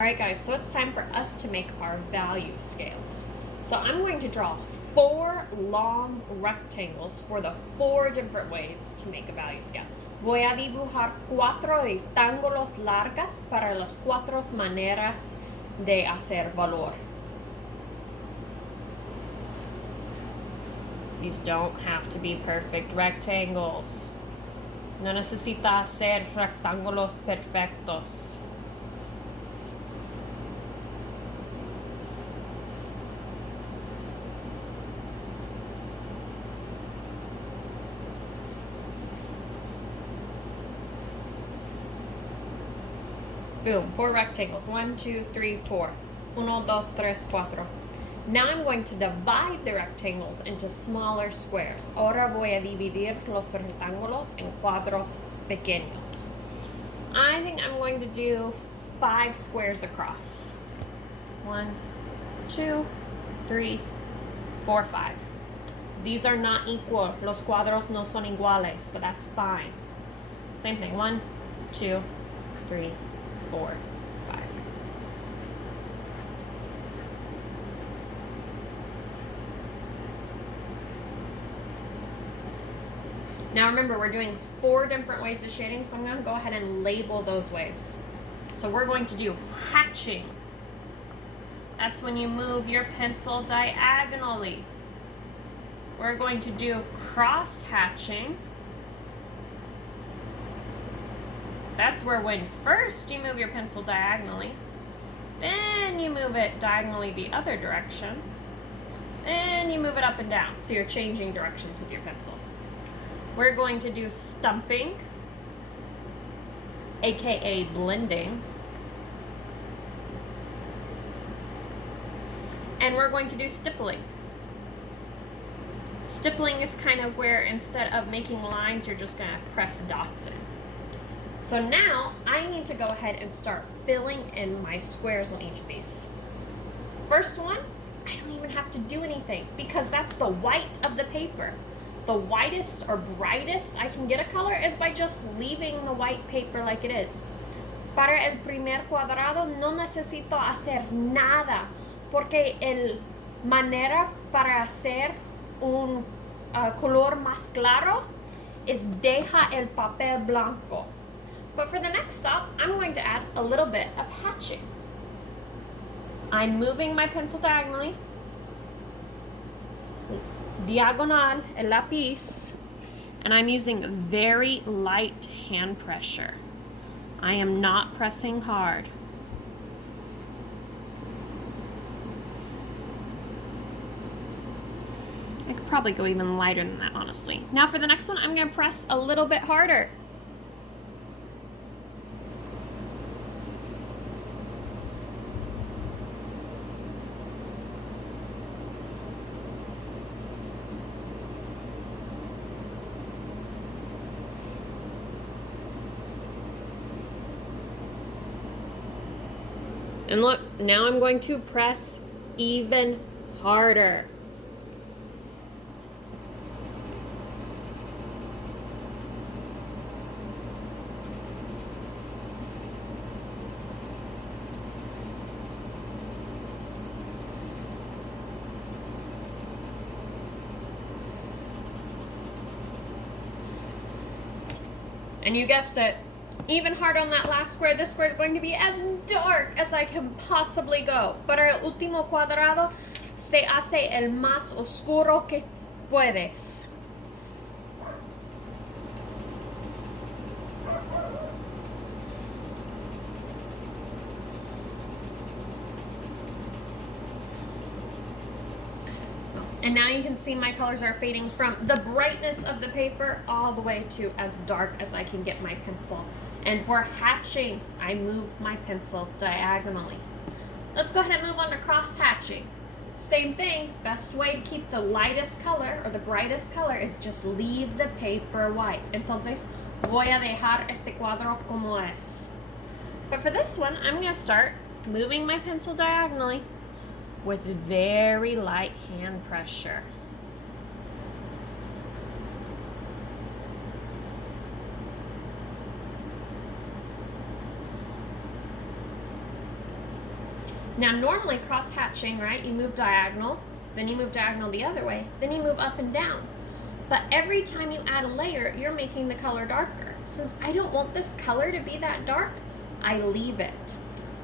Alright guys, so it's time for us to make our value scales. So I'm going to draw 4 long rectangles for the 4 different ways to make a value scale. Voy a dibujar 4 rectángulos largas para las 4 maneras de hacer valor. These don't have to be perfect rectangles. No necesita hacer rectángulos perfectos. Boom, 4 rectangles. 1, 2, 3, 4. 1, 2, 3, 4. Now I'm going to divide the rectangles into smaller squares. Ahora voy a dividir los rectángulos en cuadros pequeños. I think I'm going to do 5 squares across. 1, 2, 3, 4, 5. These are not equal. Los cuadros no son iguales, but that's fine. Same thing. 1, 2, 3, 4, 5. Now remember, we're doing 4 different ways of shading, so I'm going to go ahead and label those ways. So we're going to do hatching. That's when you move your pencil diagonally. We're going to do cross hatching. That's where when first you move your pencil diagonally, then you move it diagonally the other direction, then you move it up and down, so you're changing directions with your pencil. We're going to do stumping, aka blending, and we're going to do stippling. Stippling is kind of where instead of making lines, you're just going to press dots in. So now I need to go ahead and start filling in my squares on each of these. First one, I don't even have to do anything because that's the white of the paper. The whitest or brightest I can get a color is by just leaving the white paper like it is. Para el primer cuadrado no necesito hacer nada porque el manera para hacer un color más claro es deja el papel blanco. But for the next stop, I'm going to add a little bit of hatching. I'm moving my pencil diagonally, diagonal el lápiz, and I'm using very light hand pressure. I am not pressing hard. I could probably go even lighter than that, honestly. Now for the next one, I'm going to press a little bit harder. And look, now I'm going to press even harder. And you guessed it. Even harder on that last square. This square is going to be as dark as I can possibly go. Para el último cuadrado, se hace el más oscuro que puedes. And now you can see my colors are fading from the brightness of the paper all the way to as dark as I can get my pencil. And for hatching, I move my pencil diagonally. Let's go ahead and move on to cross hatching. Same thing, best way to keep the lightest color or the brightest color is just leave the paper white. Entonces, voy a dejar este cuadro como es. But for this one, I'm going to start moving my pencil diagonally with very light hand pressure. Now, normally cross-hatching, right, you move diagonal, then you move diagonal the other way, then you move up and down. But every time you add a layer, you're making the color darker. Since I don't want this color to be that dark, I leave it.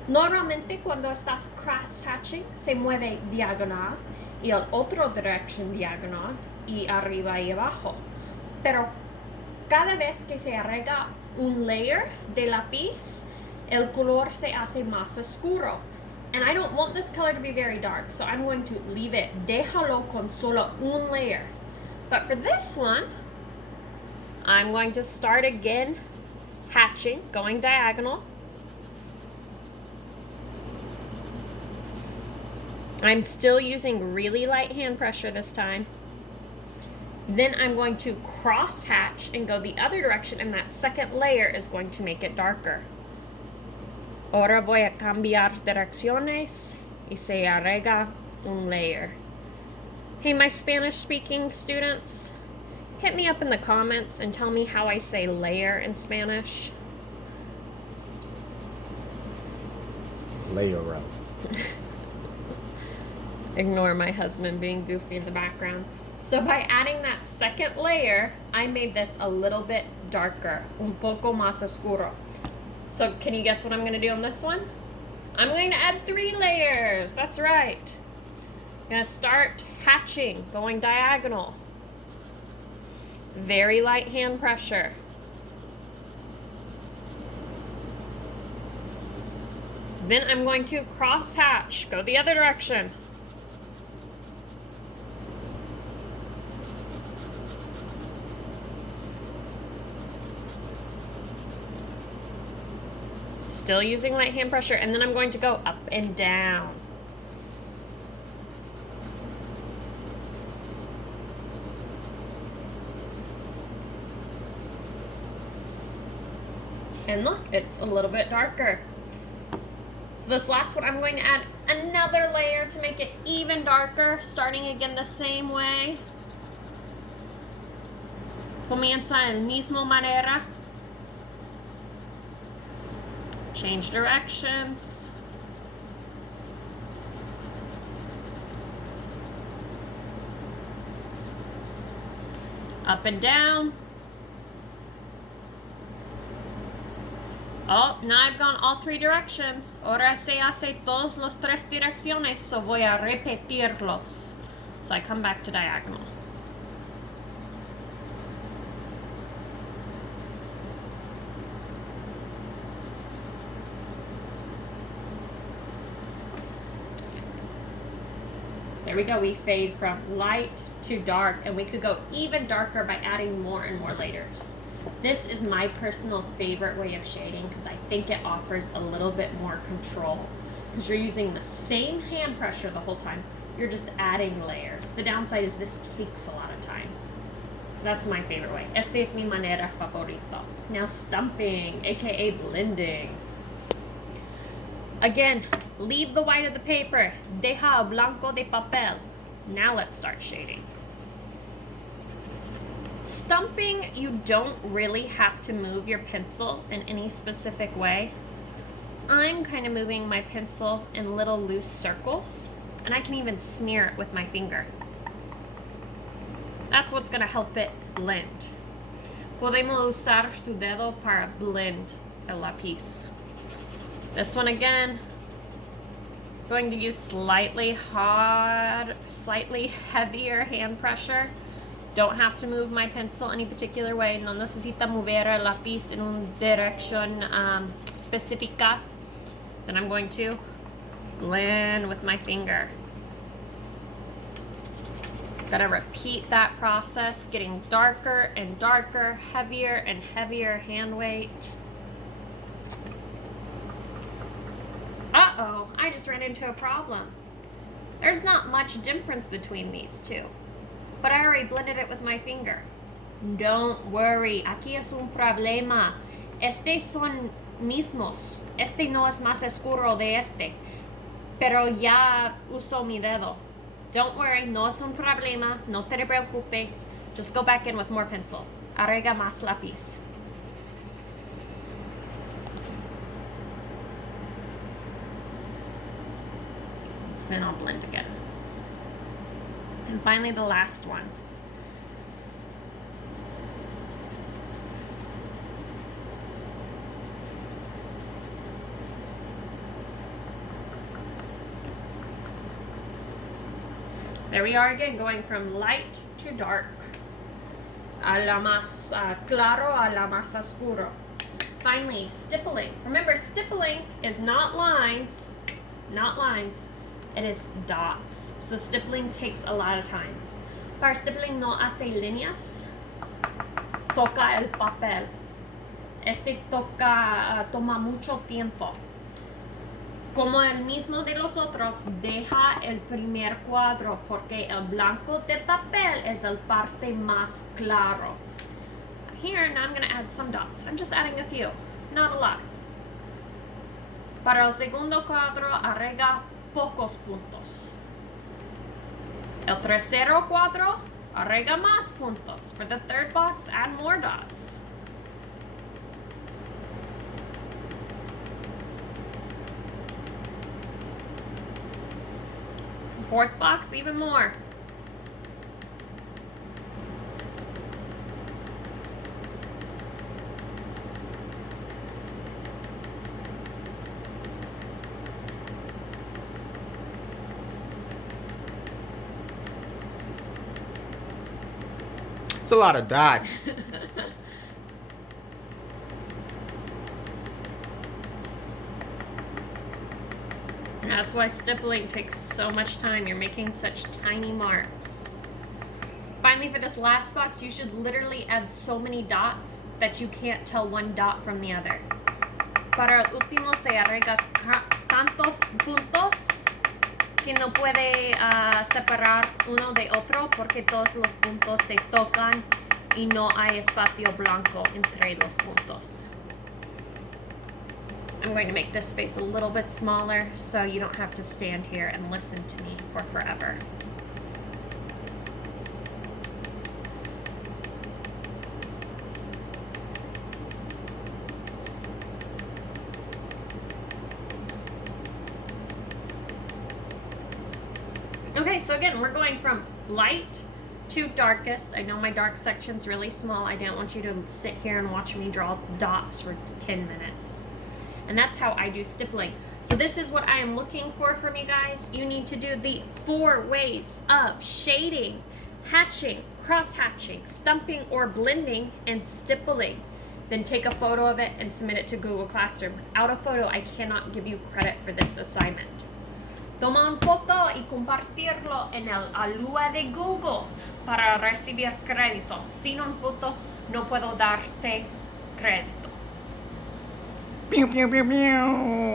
Normalmente, cuando estás cross-hatching, se mueve diagonal y el otro direction diagonal y arriba y abajo. Pero cada vez que se agrega un layer de lápiz, el color se hace más oscuro. And I don't want this color to be very dark, so I'm going to leave it. Déjalo con solo un layer. But for this one, I'm going to start again hatching, going diagonal. I'm still using really light hand pressure this time. Then I'm going to cross hatch and go the other direction, and that second layer is going to make it darker. Ahora voy a cambiar direcciones y se agrega un layer. Hey, my Spanish speaking students, hit me up in the comments and tell me how I say layer in Spanish. Layer row. Ignore my husband being goofy in the background. So by adding that second layer, I made this a little bit darker, un poco más oscuro. So can you guess what I'm going to do on this one? I'm going to add 3 layers. That's right. I'm going to start hatching, going diagonal. Very light hand pressure. Then I'm going to cross hatch, go the other direction. Still using light hand pressure, and then I'm going to go up and down. And look, it's a little bit darker. So this last one, I'm going to add another layer to make it even darker, starting again the same way. Comienza en mismo manera. Change directions. Up and down. Oh, now I've gone all 3 directions. Ahora se hace todos los 3 direcciones, so voy a repetirlos. So I come back to diagonal. There we go, we fade from light to dark, and we could go even darker by adding more and more layers. This is my personal favorite way of shading because I think it offers a little bit more control because you're using the same hand pressure the whole time. You're just adding layers. The downside is this takes a lot of time. That's my favorite way. Esta es mi manera favorita. Now stumping, aka blending. Again, leave the white of the paper. Deja el blanco de papel. Now let's start shading. Stumping, you don't really have to move your pencil in any specific way. I'm kind of moving my pencil in little loose circles, and I can even smear it with my finger. That's what's going to help it blend. Podemos usar su dedo para blend el lápiz. This one again, going to use slightly heavier hand pressure. Don't have to move my pencil any particular way. No necesita mover el lápiz en una dirección específica. Then I'm going to blend with my finger. Gotta repeat that process, getting darker and darker, heavier and heavier hand weight. Uh-oh, I just ran into a problem. There's not much difference between these two, but I already blended it with my finger. Don't worry, aquí es un problema. Estos son mismos. Este no es más oscuro de este, pero ya uso mi dedo. Don't worry, no es un problema, no te preocupes. Just go back in with more pencil. Agrega más lápiz. Then I'll blend again. And finally the last one. There we are again, going from light to dark. A la más claro a la más oscuro. Finally, stippling. Remember, stippling is not lines, it is dots. So stippling takes a lot of time. Para stippling no hace líneas, toca el papel. Toma mucho tiempo. Como el mismo de los otros, deja el primer cuadro porque el blanco de papel es el parte más claro. Here, now I'm going to add some dots. I'm just adding a few, not a lot. Para el segundo cuadro, agrega pocos puntos. El tercero cuadro, agrega más puntos. For the third box, add more dots. Fourth box, even more. It's a lot of dots. That's why stippling takes so much time. You're making such tiny marks. Finally, for this last box, you should literally add so many dots that you can't tell one dot from the other. Para el último se agrega tantos puntos que no puede separar uno de otro porque todos los puntos se tocan y no hay espacio blanco entre los puntos. I'm going to make this space a little bit smaller so you don't have to stand here and listen to me for forever. Okay, so again, we're going from light to darkest. I know my dark section's really small. I didn't want you to sit here and watch me draw dots for 10 minutes. And that's how I do stippling. So this is what I am looking for from you guys. You need to do the 4 ways of shading, hatching, cross-hatching, stumping or blending, and stippling. Then take a photo of it and submit it to Google Classroom. Without a photo, I cannot give you credit for this assignment. Toma una foto y compartirlo en el alúa de Google para recibir crédito. Sin una foto, no puedo darte crédito. Pew, pew, pew, pew.